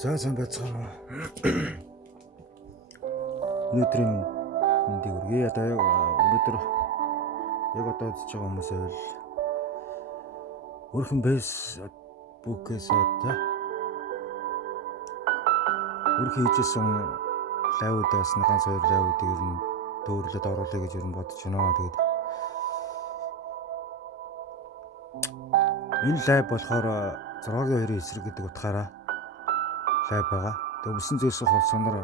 За сайн байцгаана уу. Өнөөдрийн мэндийг хүргэе. Өнөөдөр яг одоо үзэж байгаа хүмүүс байвал өөрхөн Facebook-ээс өөрхөн хийжсэн лайвуудаас нь ганц хоёр лайвуудыг ер нь дөөрлөд оруулъя гэж ер нь бодож байна. Тэгээд энэ лайв болохоор 6-2 эсрэг гэдэг утгаараа лайв байгаа. Тэгээд өмсөн зөөсөх холсонор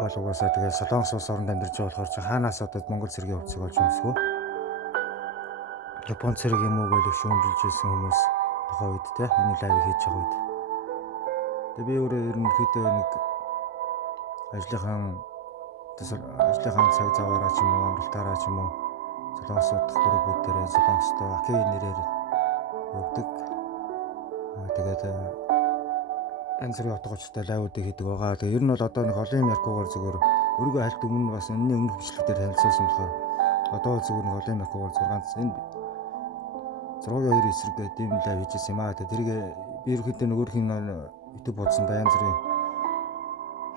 олгоосаа тэгээд Солонгос улс оронд амьдарч байгаа болохоор чи хаанаас одоо Монгол цэргийн хувьцааг олж өмсгөө. Япон цэрэг юм уу гэж шүүмжилж ирсэн хүмүүс тухайн үед те энэ лайвыг хийж байгаа үед. Тэгээд би өөрөө ерөнхийдөө нэг ажлынхаа цаг заваараа ч юм уу амралтаараа ч юм уу Солонгос утга бүрүүдээр Солонгостой Аки нэрээр явдаг. Тэгээд янз бүрийн утга учиртай лайвуудыг хийдэг байгаа. Тэгээ ер нь бол одоо нэг олон юм ярихгүйгээр зүгээр өөрийгөө хальт өмнө бас энэний өмнөх бичлэгээр танилцуулсан болохоор одоо зүгээр нэг олон юм ярихгүйгээр зүгээр ганц энэ 6-2 эсрэг гэдэг юм лайв хийжсэн юм аа. Тэгээ тэрийг би ерөнхийдөө нэг өөрхийн YouTube бодсондоо янз бүрийн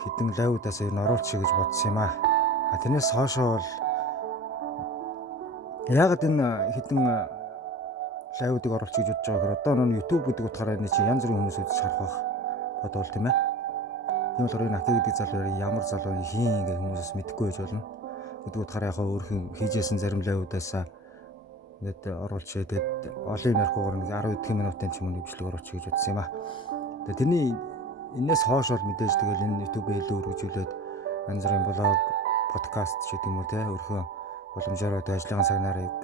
хитэн лайвуудаас ер нь оруулчих гэж бодсон юм аа. Тэрнээс хоошоо бол яг энэ хитэн лайвуудыг оруулчих гэж бодож байгаа хэрэг одоо нэг YouTube гэдэг утгаараа энэ чинь янз бүрийн хүмүүс үзэж харах байх бодвол тийм ээ. Тийм болохоор энэ Аки гэдэг залуу ямар залуу хийн гэх хүмүүсээс мэдэхгүй байж болно. Гэдэг утгаараа яг өөрхөн хийжсэн зарим лайвуудаас ингээд оруулчихъя. Тэгээд олон юм ярихгүйгээр нэг 10 эдгээр минутын ч юм уу бичлэг оруулчих гэж бодсон юм аа. Тэгээд тэрний энэс хоош бол мэдээж тэгэл энэ YouTube-ийг илүү өргөжүүлээд янз бүрийн блог, подкаст ч гэдэг юм уу те өөрхөн боломжоор одоо ажлын цаг нарыг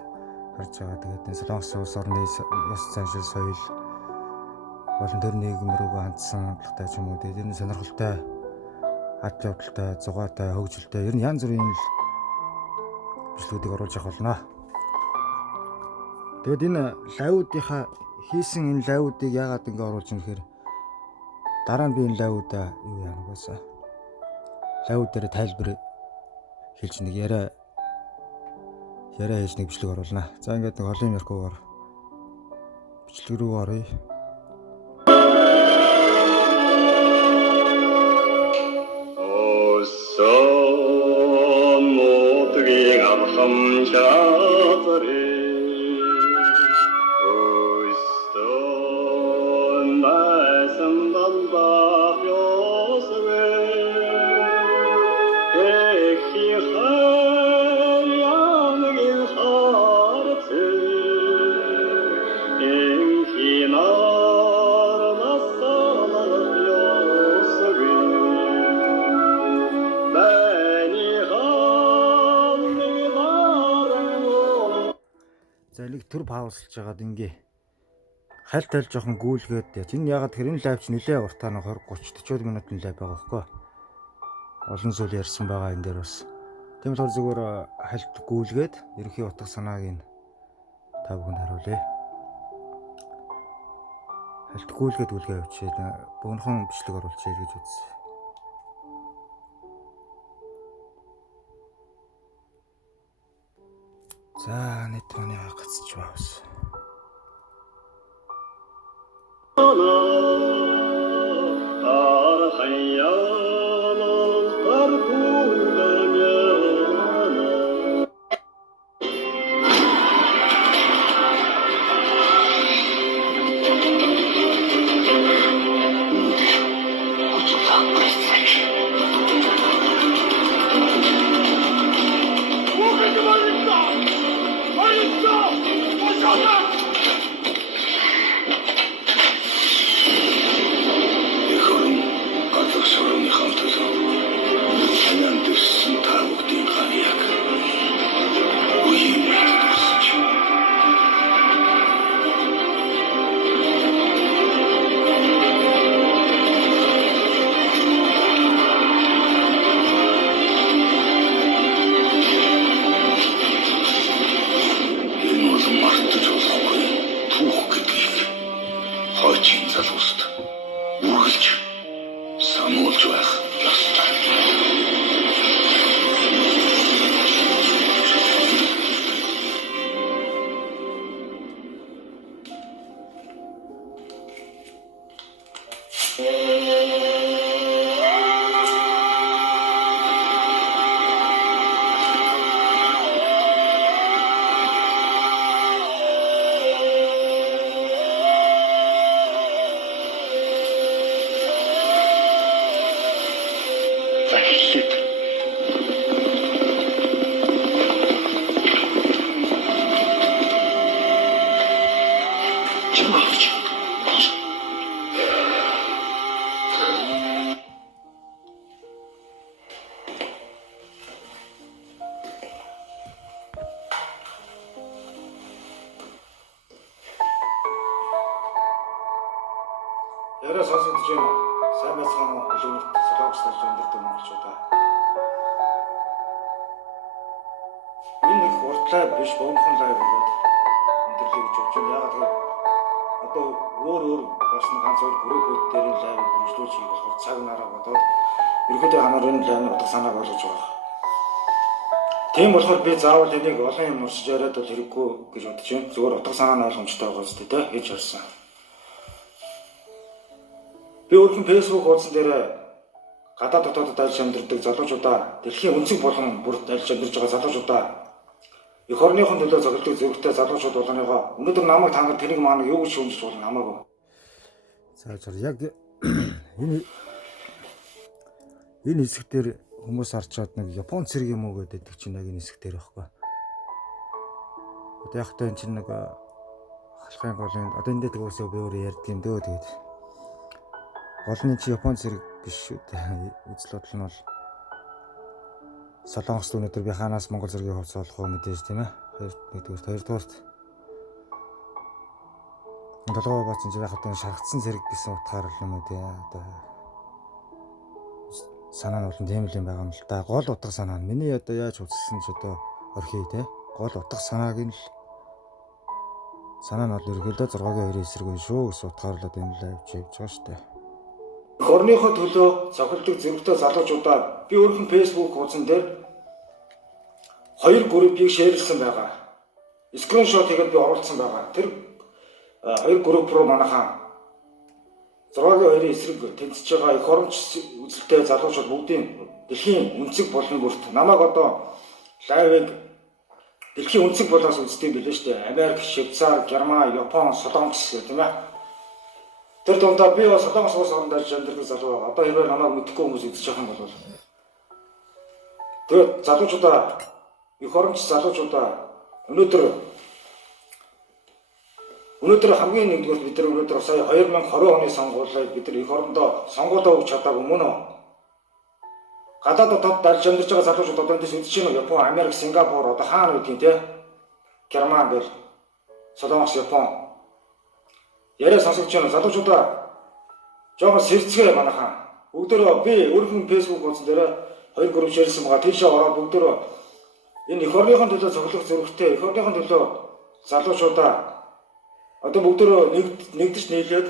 харж байгаа. Тэгээд энэ Солонгос улс орны ёс заншил соёл болон төр нийгэм рүүгээ хандсан хандлагатай ч юм уу тэгээд энэ сонирхолтой ад явдалтай, зугаатай, хөгжилтэй ер нь янз бүрийн бичлэгүүдийг оруулж явах болно. Тэгээд энэ лайвуудынхаа хийсэн энэ лайвуудыг яагаад ингэ оруулж юм гэхээр дараа нь би энэ лайвуудаа юу яах вэ? Лайвууд дээр тайлбар хэлж нэг яриа хийж нэг бичлэг оруулна. За ингээд нэг олон юм ярихгүйгээр бичлэг рүү оръё. Төр паузлж байгаад ингээ хальт жоохон гүйлгээд яа. Энэ ягаад тэр энэ лайв ч нэлээ уртаа 20-30-40 минутын лайв байгаа хөөхгүй. Олон зүйл ярьсан байгаа энэ дээр бас. Тийм болохоор зүгээр хальт гүйлгээд ерөнхий утга санааг нь та бүхэнд харуулъя. Хальт гүйлгээд явчихъя. Бөөнхөн бичлэг оруулчихъя гэж үзсэн. За net money гацч баавс. Яриа сонсогдож байна. Сайн байцгаана уу? Илүүнийт солонгос тарж амьдардаг монголчуудаа. Энэ нэг уртлаа биш бомхон лайв болоод өндөрлөж гэж болж байна. Яагаад гэвэл одоо өөр бас нэг ганц өөр группүүд дээр энэ лайв хөгжлүүлж хийх болохоор цаг нараа бодоод ерөөдөө хамаар энэ лайв утга санааг болгож байгаа. Тийм болохоор би заавал энийг олон юм уншиж яриад бол хэрэггүй гэж бодож байна. Зүгээр утга санаа нь ойлгомжтой байгаа зү тэ хийж харсан. Би өөрхөн Facebook хуудсан дээр гадаад дотоодод ажиллаж амьдардаг залуучуудаа дэлхийн өнцөг болон бүрд ажиллаж амьдарч байгаа залуучуудаа эх орныхон төлөө зохилдог зөвхөстэй залуучууд болгоныгоо өнөөдөр намайг та нар тэрийг маань юу гэж шүүмжиж болно хамаагүй. За яг энэ хэсэг дээр хүмүүс харчаад нэг Япон цэрэг юм уу гэдэг чинь яг энэ хэсэг дээр байхгүй. Одоо яг та энэ чинь нэг халахын голын одоо энэ дээр тгөөсөө би өөрөө ярьдаг юм дөө тэгээд голны чи Япон цэрэг биш шүү дээ. Үзэл бодол нь бол Солонгост өнөөдөр би хаанаас Монгол зэргийн хувьд болох уу мэдээж тийм ээ. Хоёрдугаарт долоо баасан чи яг одоо шаргацсан зэрэг гэсэн утгаар л юм уу тий. Одоо санаа нь бол тийм л юм байгаа юм л да. Гол утга санаа нь миний одоо яаж үзсэн ч одоо орхий тий. Гол утга санааг нь л санаа нь бол ерөнхийдөө 6-гийн 2 эсрэг байна шүү гэсэн утгаар л одоо энэ лайв хийж байгаа шүү дээ. Орныхоо төлөө зохилдог зэрэгтэй залуучуудаа би өөрхөн Facebook хуудсан дээр 2 группийг шеэрлсэн байгаа. Скриншот хийгээд би оруулсан байгаа. Тэр 2 групп руу манайхаа 6-гийн 2 эсрэг тэнцэж байгаа эх оромч үзэлтэй залуучууд бүгдийн дэлхийн өнцөг болон бүрт намайг одоо лайвыг дэлхийн өнцөг болоос үздэг билээ шүү дээ. Америк, Швейцар, Герман, Япон, Солонгос гэх тийм ээ. Тэр дундаа би бас Солонгос улс оронд ажиллаж амьдардаг залуу байгаа. Одоо хэрвээ намайг мэдхгүй хүмүүс үзэж байгаа юм бол тэгээд залуучуудаа эх оромч залуучуудаа өнөөдөр хамгийн нэгдүгээр бид нар өнөөдөр сая 2020 оны сонгуулийг бид нар эх орондоо сонгуулаа өгч чадаагүй мөн үү? Гадаад дотоод ажиллаж амьдарч байгаа залуучууд одоо эндээс үзэж байна уу? Япон, Америк, Сингапур одоо хаана үгүй те? Герман бэл Солонгос, Япон яриа сонсогч байна залуучуудаа жоохон сэрцгээ манайхаа бүгдөө би өөрхөн Facebook хуудас дээр 2 групп шеэрлсэн байгаа. Тийшээ ороод бүгдөө энэ эх орныхон төлөө цоглох зэрэгтэй эх орныхон төлөө залуучуудаа одоо бүгдөө нэгдэж нийлээд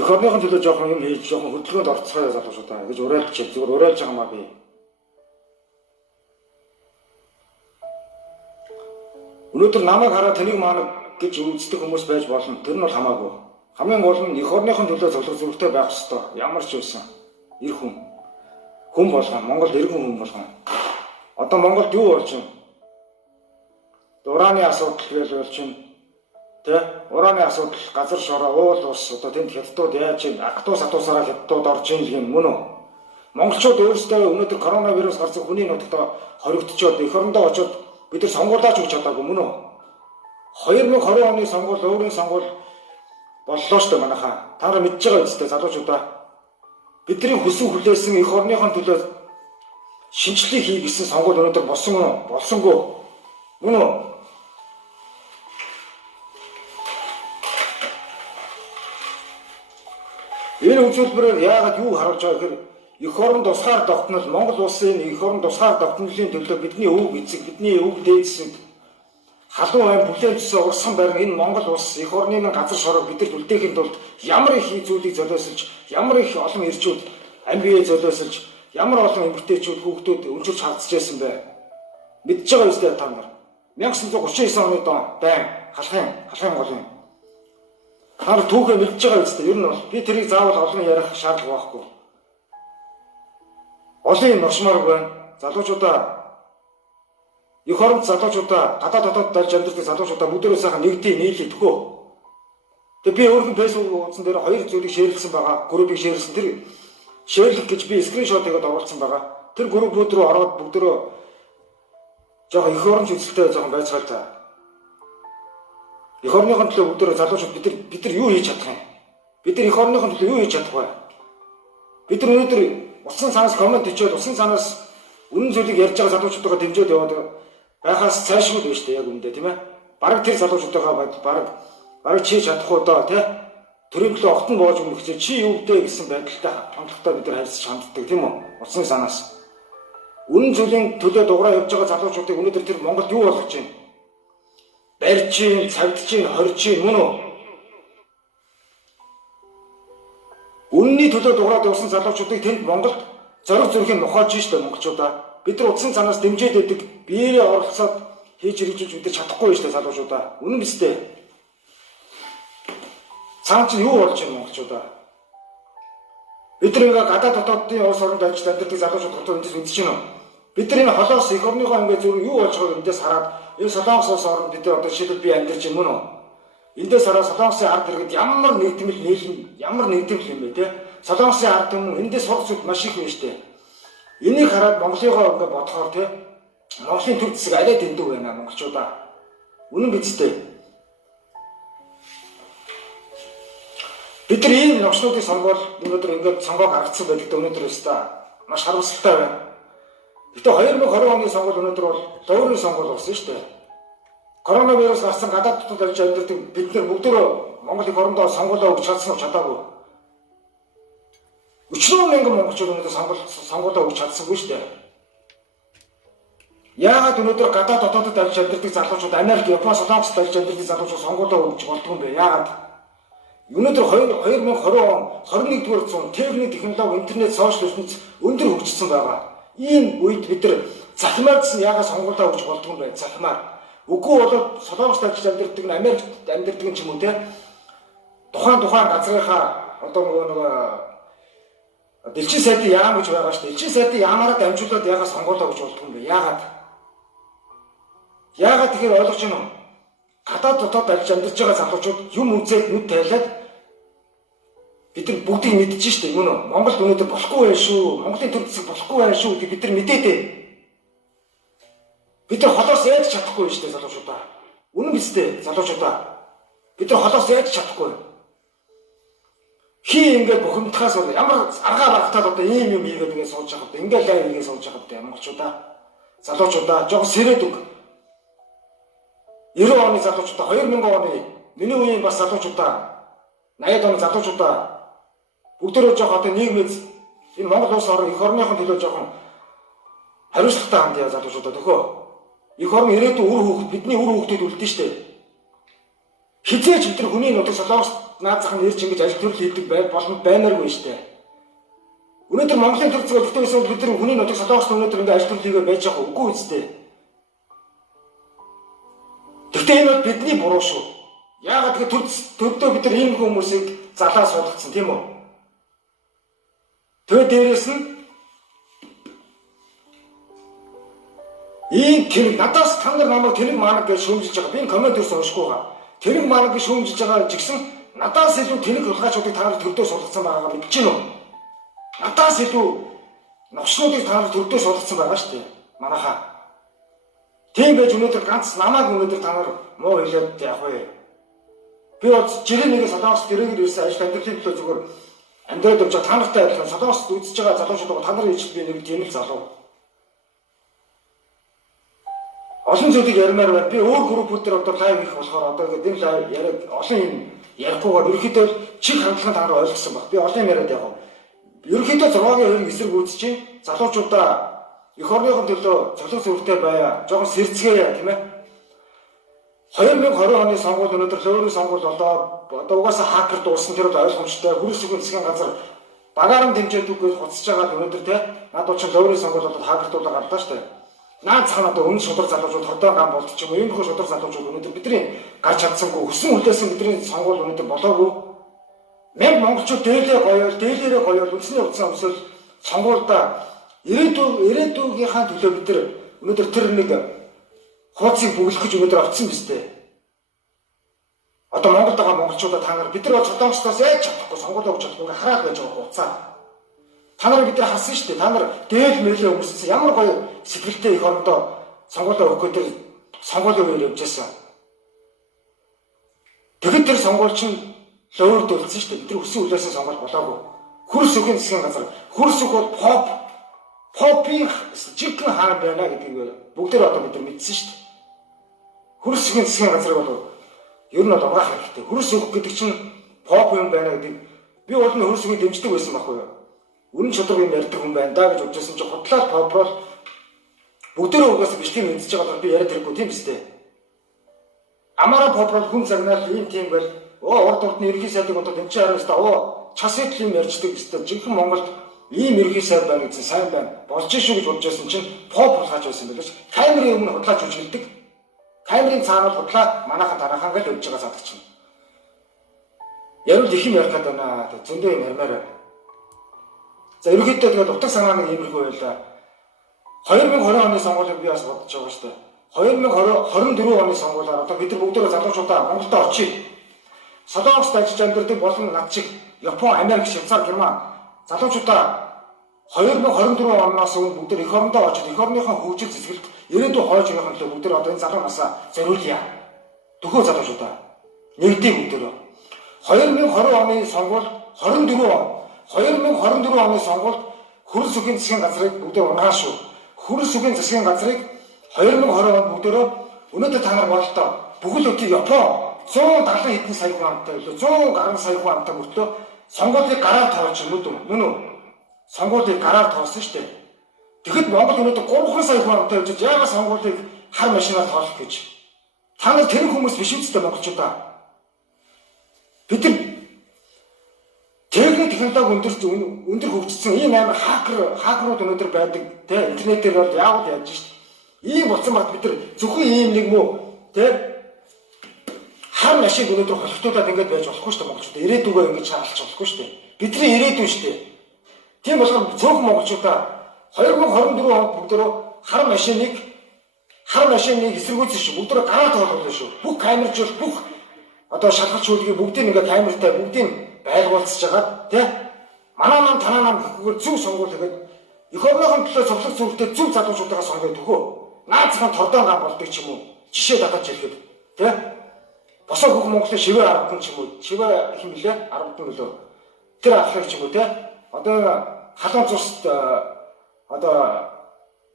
эх орныхон төлөө жоохон юм хийж жоохон хөдөлгөөнд орцгоё залуучуудаа гэж уриалж зүгээр уриалж байгаа маа би. Өнөөдөр намайг хараад тэнийг маань гэж үздэг хүмүүс байж болно. Тэр нь бол хамаагүй. Хамгийн гол нь эх орныхон төлөө цоглох зүрхтэй байх ёстой. Ямар ч байсан эр хүн болгоо Монгол иргэн хүн болгоо. Одоо Монголд юу болж байна? Ураны асуудал гэж болж байна. Тэ? Ураны асуудал, газар шороо, уул ус одоо тэнд хятадууд яаж юм? Актуус атуусаараа хятадууд орж ийн юм мөн үү? Монголчууд өөрсдөө өнөөдөр коронавирус гарсан хүний нутагт хоригдчиход эх орондоо очоод бид нар сонгуулаач өгч чадаагүй мөн үү? 2020 оны сонгуул өөрийн сонгуул боллоо шүү дээ манайхаа. Та нар мэдж байгаа үстэй залуучуудаа. Бидний хүссэн хүлээсэн эх орныхон төлөө шинжилгээ хий гэсэн сонгуул өнөөдөр болсон уу? Болсонгүй. Мөн үү? Энэ үзүүлбэрээр яагаад юу харуулж байгаа гэхээр эх орон тусгаар тогтнол Монгол улсын эх орон тусгаар тогтнолын төлөө бидний өв эцэг, бидний өв дээдсүүд халуун айн бүлээнцсэн урсан байран энэ Монгол улс эх орны газар шороо бидэрт үлдээхийн тулд ямар их зүйлийг золиослж, ямар их олон ирчүүд амбие золиослж, ямар олон эмэгтэйчүүд хүүхдүүд өнчөрч хардж байсан бэ? Мэдж байгаа үстэй та нар. 1939 оны дон байн халахын голын Та түүхээ мэдж байгаа үстэй. Ер нь бол би тэрийг заавал олон ярих шаардлага байхгүй. Олон юм ношмоор байна. Залуучуудаа эх оронд залуучуудаа гадаад дотоод далж амьдрэх залуучуудаа бүдэрээ сайхан нэгдээ нийлээ төхөө. Тэгээ би өөрхөн фэйсбүүк хуудсан дээр хоёр зүйлийг шеэрлсэн байгаа. Группийг шеэрлсэн. Тэр шеэрлэх гэж би скриншот хийгээд оруулсан байгаа. Тэр группүүд рүү ороод бүгдөө жоохон эх оронч үзэлтэй жоохон байцгаал та. Эх орныхон төлөө бүгдөө залуучууд бид нар юу хийж чадах юм? Бид нар эх орныхон төлөө юу хийж чадах вэ? Бид нар өнөөдөр усан цаанаас коммент хийгээд усан цаанаас үнэн зүйлийг ярьж байгаа залуучуудаа дэмжиж яваад байхаас цаашгүй байна шүү дээ яг үндэ тийм ээ. Бараг тэр залуучуудаа бараг чи чадахгүй доо тий. Төрийн төлөө огтон боож өмнөх чи юу вэ гэсэн байдалтай хандлагатай бид нар харьцаж ханддаг тийм үү? Усан цаанаас үнэн зүйлийн төлөө дугаараа явж байгаа залуучуудыг өнөөдөр тэр Монголд юу болгож байна? Барьж чинь, цавдж чинь, хорж чинь мөн үү? Үнний төлөө дугаараа явсан залуучуудыг тэнд Монголд зориг зүрхийн нухааж штэ монголчуудаа. Бид нар утсан цанаас дэмжиж өгдөг, биеэрээ оролцоод хийж хэрэгжүүлж бид чадахгүй штэ залуучуудаа. Үнэн биз дээ. Цаан чи юу болж байна монголчуудаа? Бид нар ингээ гадаад дотоодын улс оронд ажиллаж амьдардаг залуучууд хотод эндээс үдчихэж байна. Бид нар энэ холоос эх орныхоо ингээ зүрх юу болж байгааг эндээс хараад энэ солонгос улс оронд бид нар одоо жишээлбэл би амьдарч байна мөн үү? Эндээс хараад солонгосын ард иргэд ямар нэгтгэл нийлэн ямар нэгтгэл юм бэ те? Солонгосын ард түмэн эндээс сурч үд маш их байна штэ. Энийг хараад Монголыгоо ингээ бодохоор те Монголын төв зэсэг арай дэндүү байна монголчуудаа. Үнэн биз дээ. Бид нар ийм новчнуудыг сонгоод өнөөдөр ингээд сонгоо гаргацсан байдаг өнөөдөр өстой маш харамсалтай байна. Гэтэ 2020 оны сонгуул өнөөдөр бол дөрвөн сонгуул болсон шүү дээ. Коронавирус гарсан гадаад дотоод ажиллаж амьдардаг бид нар бүгдөө Монголын орондоо сонгуулаа өгч чадсан уу чадаагүй. 40 мянган монголчууд өнөөдөр сонгуулаа өгч чадсангүй шүү дээ. Яагаад өнөөдөр гадаад дотоодод ажиллаж амьдардаг залуучууд Америк, Япон, Солонгост ажиллаж амьдардаг залуучууд сонгуулаа өгч болдгоо юм бэ? Яагаад? Өнөөдөр 2020 он 21-р зуун техник, технологи, интернет, сошиал ертөнц өндөр хөгжсөн байгаа. Ийм үед бид нар захимаадсан яагаад сонгуулаа өгч болдгоо юм бэ? Захимаар. Үгүй болоод Солонгост ажиллаж амьдардаг нь Америкт амьдардаг ч юм уу те. Тухайн газрынхаа одоо нөгөө дэлхийн сайдын яам гэж байгаа шүү дээ. Дэлхийн сайдын яамаараа дамжуулаад яагаад сонгуулаа өгч болдгоо юм бэ? Яагаад? Яагаад тэгэхээр ойлгож байна уу? Гадаад дотоод ажиллаж амьдарч байгаа залуучууд юм үзээд нүд тайлаад бид нар бүгдийг мэдчихэж штэ юм уу? Монголд өнөөдөр болохгүй байх шүү. Монголын төр зэсэг болохгүй байх шүү гэдгийг бид нар мэдээд ээ. Бид нар холоос яаж чадахгүй штэ залуучуудаа. Үнэн биз дээ залуучуудаа. Бид нар холоос яаж чадахгүй. Хий ингээд бухимдахаас ямар аргаа багтаад одоо ийм юм хийгээд ингээд сууж байгаа юм. Ингээд лайв хийгээд сууж байгаа юм монголчуудаа. Залуучуудаа жоо сэрэд үг. 90 оны залуучуудаа 2000 оны миний үеийн бас залуучуудаа 80 оны залуучуудаа бүгдөө жоох одоо нийгмээс энэ Монгол улс орон эх орныхон төлөө жоохон хариуцлагатай хандъя залуучуудаа төхөө. Эх орн ирээдүйн үр хөвгт бидний үр хөвгтөд үлдэн штэ. Хизээч бид нар хүний нутаг Солонгост наад зах нь ирж ингэж ажил төрөл хийдэг боломж баймааргүй штэ. Өнөөдөр Монголын төр зэвсэг өлтөөсөн бид нар хүний нутаг Солонгост өнөөдөр ингэ ажил төрөл хийгээд байж байгаа үгүй үстэй. Тэгтээ энэ бол бидний буруу шүү. Яагаад гэвэл төвдөө бид нар ийм хүмүүсийг залаа суулгацсан тийм үү? Тэгээ дээрэс нь ийм тэр надаас та нар намайг тэрэг маанаг гэж шүүмжилж байгаа. Би энэ коммент өрсөн уншихгүй байгаа. Тэрэг маанаг гэж шүүмжилж байгаа жигсэн надаас илүү тэрэг хулгайчдыг та нар төвдөө суулгацсан байгаагаа мэдэж байна уу? Надаас илүү новчнуудыг та нар төвдөө суулгацсан байгаа шүү дээ. Манайхаа. Тийм байж өнөөдөр ганц намайг өнөөдөр та нар муу хэлээд яах вэ? Би бол жирийн нэг Солонгост гэрээгээр ирсэн ажил амьдралын төлөө зүгээр амьдраад явж байгаа та нартай адилхан Солонгост үзэж байгаа залуучууд та нарын ижил би нэг тийм л залуу. Олон зүйлийг ярмаар байна. Би өөр группүүдээр одоо лайв хийх болохоор одоо ингээд энэ лайв яриад олон юм ярихгүйгээр ерөөхдөө чиг хандлагын та нар ойлгосон баг. Би олон юм яриад яваа. Ерөөхдөө 6-гийн 2 эсрэг үүсчин залуучуудаа эх орныхон төлөө цолог зүрхтэй байя. Жохон сэрцгээе тийм ээ. 2020 оны сонгуул өнөөдөр лөөрийн сонгуул болоо одоо угаасаа хакер дууссан тэр бол ойлгомжтой хөрөс үгийн засгийн газар багаарн дэмжээд үгээр хуцаж байгаа өнөөдөр те над уучрал лөөрийн сонгуул болоод хакер дуулаа гарлаа штэ. Наад цаана одоо өмнө шудар залуучууд хордоо гам болт ч юм уу иймэрхүү шудар залуучууд өнөөдөр бидний гарч чадсангүй хүссэн үлдээсэн бидний сонгуул өнөөдөр болоогүй. Мянга монголчууд дээлээрээ гоёол үндэсний хувьцаа өмсөл сонгуульда ирээдүйгийнхаа төлөө бид нар өнөөдөр тэр нэг хуудсыг бүглэх гэж өнөөдөр авцсан биз дээ. Одоо Монголд байгаа монголчуудаа та нар бид нар бол цодоогчдоос яаж чадахгүй сонгуулаа өгч чадахгүй ингээ хараад байж байгаа хуцаа. Та нарыг бид нар харсан шүү дээ. Та нар дээл мэлээ өмссөн ямар гоё сэтгэлтэй их орондоо сонгуулаа өгөх гэдэг сонгуулийн үеэр явжсэн. Тэгэд тэр сонгуульч нь өөр дөлцсөн шүү дээ. Бид нар өссөн үлээсэн сонгуул болоогүй. Хөрс өхийн засгийн газар хөрс өх бол попын жигэн хаан байна гэдгийг бүгдээр одоо бид нар мэдсэн шүү дээ. Хөрс өхийн засгийн газрыг бол ер нь бол угаах хэрэгтэй. Хөрс өх гэдэг чинь поп юм байна гэдэг би бол нь хөрс өгийг дэмждэг байсан байхгүй юу? Үнэн чөтгөр юм ярьдаг хүн байна да гэж бодчихсон чинь худлаад попрол бүгдээрээ угаасаа биш тийм мэдчихэж байгаа би яриад хэрэггүй тийм биз дээ. Амаараа попрол хүн загнаад ийм тийм байл урд урд нь ерхий сайдыг одоо дэмжиж хараад та час идэл юм ярьждаг биз дээ. Жинхэнэ Монголд ийм ерхий сайд байна гэсэн сайн байна. Болж шүү гэж бодож байсан чинь поп хулгайч байсан байлаач. Камерын өмнө худлаач үжилдэг. Камерын цаанаар худлаа манайхан дараахан гэж явж байгаа садагч юм. Ярил их юм ярих гэдэг байна. Зөндөө юм ярмаар. За ерөнхийдөө тэгээд утга санаа нэг иймэрхүү байлаа. 2020 оны сонгуулийг би бас бодож байгаа шүү дээ. 2024 оны сонгуулиар одоо бид нар бүгдөө залуучуудаа Монголд очие. Солонгост ажиллаж амьдардаг болон над шиг Япон, Америк, Швейцар, Герман залуучуудаа 2024 оноос өмнө бүгд эх орондоо очиж эх орныхоо хөгжил зэсгэлт ирээдүйн хойж өгөх нь бүгд одоо энэ залуу насаа зориулъя. Төхөө залуучуудаа нэгдээ бүгд 2020 оны сонгуул 2024 оны сонгуульд хөрс өгийн засгийн газрыг бүгд унгаан шүү. Хөрс өгийн засгийн газрыг 2020 онд бүгдөө өнөөдөр та нар бодлоо. Бүхэл бүтэн Япон 170 хэдэн сая хүн амтай илүү 100 гаруй сая хүн амтай мөртөө сонгуулийг гараар тоолж мөн үү? Сонгуулийг гараар тоолсон шүү дээ. Тэгэхэд Монгол өнөөдөр 3 сая хүн амтай байж яагаад сонгуулийг хар машинаар тоолох гэж? Та нар тэр хүмүүс биш үстэй монголчуудаа. Бид техник технологи өндөр хөгжсөн ийм амар хакерууд өнөөдөр байдаг те интернетээр бол яавал яаж шít. Ийм болсон бат бид нар зөвхөн ийм нэг муу те хар машин өнөөдөр холигтуулаад ингэж байж болохгүй шүү дээ монголчууд. Ирээдүгөө ингэж шаардлагч болохгүй шүү дээ. Бидний ирээдүйн шүү дээ. Тийм болохоор зөвхөн монголчуудаа 2024 онд бүгдөө хар машиныг эсэргүүцсэн шүү. Бүгдөө гараа тоолуулсан шүү. Бүх камержуул бүх одоо шалгалч үйлгийг бүгдийг ингээ камертай бүгдийг байлгуулцж байгаа тий. Манай нам танаа нам гэхгүйгээр зөв сонгуул тэгээд эх орныхон төлөө цоглох зүйлтэй зөв залуучуудаа сонгоод өгөө. Наацхан тордон гам болдог ч юм уу. Жишээ татаж хэлэхэд тий. Босоо хөх Монголын шивээ аргадан ч юм уу. Шивээ хэм блэ? Аргадан лөө. Тэр ахлах ч юм уу тий. Одоо халуун цусд одоо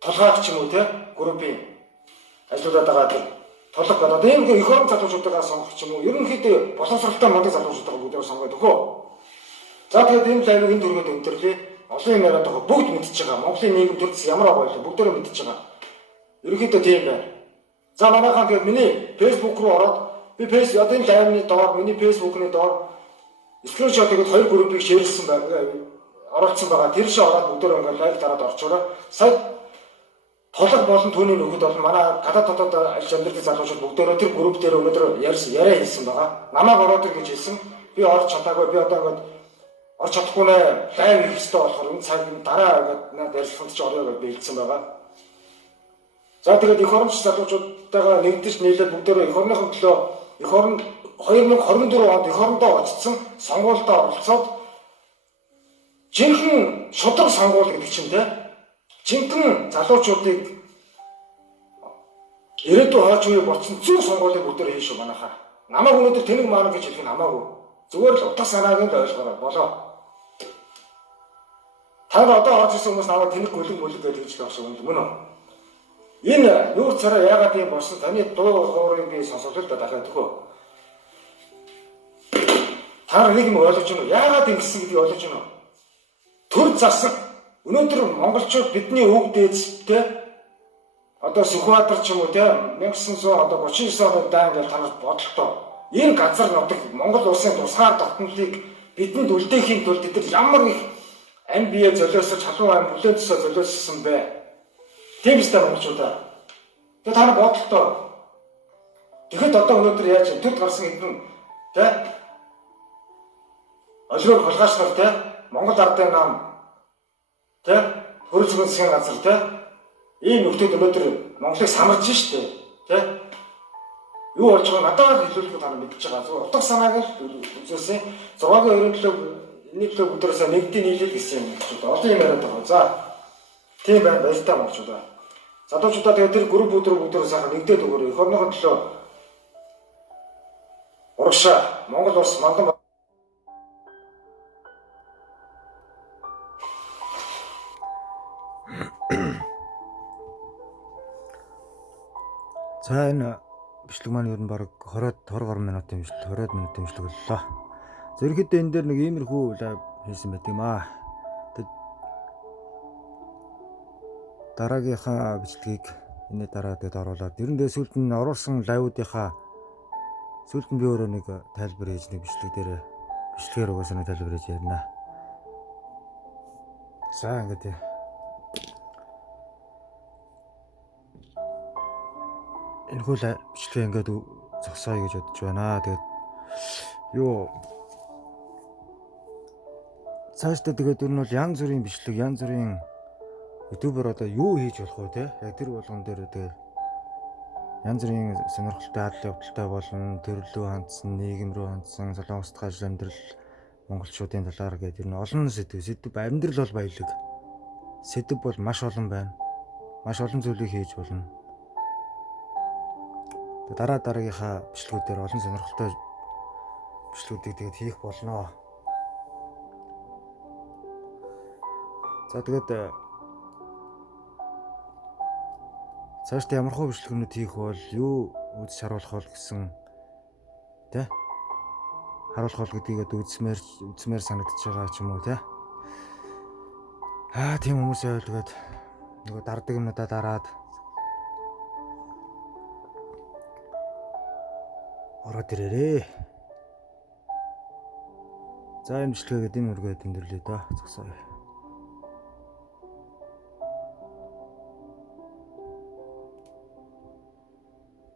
толгойч ч юм уу тий. Группийн ажлуудад байгаа тэр толгой одоо ийм эх орон залуучуудаа сонгох ч юм уу. Ерөнхийдөө боловсролтой монгол залуучуудаа бүгдээ сонгоод өгөө. За тэгээд энэ лайвыг энэ дөрвөд өндөрлөө. Олон юм яриад байгаа бүгд мэдчихэж байгаа. Монголын нийгэм төрөлс ямар байгаа вэ? Бүгдөө мэдчихэж байгаа. Ерөнхийдөө тийм байна. За манайхан тэгээд миний Facebook руу ороод би одоо энэ лайвны доор миний Facebook-ны доор скриншот хийгээд хоёр группийг шеэрлсэн оруулсан байгаа. Тэр шиг ороод бүгдөө ингээд лайв дараад орчоорой. Сая толго болон түүний нөхөд бол манай гадаад дотоод ажил амьдралын залуучууд бүгдөө тэр групп дээр өнөөдөр яриа хийсэн байгаа. Намайг ороод ир гэж хэлсэн. Би орж чадаагүй. Би одоо ингээд орж чадахгүй нэ лайв хийх хэрэгтэй болохоор энэ цагийн дараа ингээд надад ярилцлаганд ч орё гэж би хэлсэн байгаа. За тэгээд эх оронч залуучуудтайгаа нэгдэж нийлээд бүгдөө эх орныхон төлөө эх орн 2024 онд эх орондоо очсон сонгуультай оролцоод жинхэнэ шудраг сонгуул гэдэг чинь те жинхэнэ залуучуудыг ирээдүйн хойч үеийг ботсон зөв сонгуулийг бүгдээр хийн шүү манайхаа. Намайг өнөөдөр тэнэг маана гэж хэлэх нь хамаагүй. Зүгээр л утга санааг нь ойлгоорой болоо. Та нар одоо орж ирсэн хүмүүс намайг тэнэг гөлөг гэж хэлж байгаа шүү мөн үү? Энэ нүүр цараа яагаад юм болсон таны дуу хоорыг би сонсоод л дахиад төхөө. Та нэг юм ойлгож байна уу? Яагаад ингэсэн гэдгийг ойлгож байна уу? Төр засаг өнөөдөр монголчууд бидний өвөг дээдстэй одоо Сүхбаатар ч юм уу тийм 1939 онд даан гэж танаас бодлоо. Энэ газар нутаг Монгол улсын тусгаар тогтнолыг бидэнд үлдээхийн тулд тэд ямар их ам бие золиосож халуун ам бүлээн төсөө золиоссон бэ? Тийм ч та монголчуудаа. Тэгээ та нар бодлоо. Тэгэхэд одоо өнөөдөр яаж төд гарсан хэдэн тий олгоор холгаашнаар тий Монгол ардын нам тий хөрөж өгөн засгийн газар тий ийм нөхдөд өнөөдөр Монголыг самарж штэ тий юу болж байгааг надад хэлүүлэхэд та нар мэдчихэж байгаа. Зөв утга санааг л үзүүлсэн. 6-гийн 27 энэ төлөв өдрөөсөө нэгдийн нийлэл гэсэн юм гэж одоо юм яриад байгаа. За тийм байна баяртай монголчуудаа. Залуучуудаа тэгээд тэр групп өдрөө сайхан нэгдээд өгөөрэй. Эх орныхоо төлөө урагшаа Монгол улс мандан За энэ бичлэг маань ер нь баг 20 гаруй минутын бичлэг 20 минутын бичлэг боллоо. Зэрэгтэй энэ дээр нэг иймэрхүү лайв хийсэн байт юм аа. Тэг дараагийнхаа бичлэгийг энэ дараа тэгээд оруулаад ер нь сүүлд нь оруулсан лайвуудынхаа сүүлд нь би өөрөө нэг тайлбар хийж нэг бичлэгээр угаасаа нэг тайлбар хийж ярина. За ингээд энэ хөл бичлэгээ ингээд зогсоё гэж бодож байна. Тэгээд юу цаашдаа тэгээд ер нь бол янз бүрийн бичлэг, янз бүрийн ютубер одоо юу хийж болох вэ те? Яг тэр болгон дээр тэгээд янз бүрийн сонирхолтой адал явдалтай болон төрлөө хандсан, нийгэм рүү хандсан, солонгост гаж амьдрал монголчуудын талаар гэдэг ер нь олон сэдв амьдрал бол баялаг. Сэдв бол маш олон байна. Маш олон зүйлийг хийж болно. Дараагийнхаа бичлэгүүдээр олон сонирхолтой бичлэгүүдийг тэгээд хийх болно. За тэгээд цаашдаа ямархуу бичлэгнүүд хийх бол юу үзэж харуулах бол гэсэн тий харуулах бол гэдгийг үзмээр санагдаж байгаа ч юм уу тий. Тийм хүмүүс байвал тэгээд нөгөө дардаг юмудаа дараад ороод ирээрээ. За энэ бичлэгээ гэдэг энэ үргээ тэмдэрлээ доо. Зогсоё.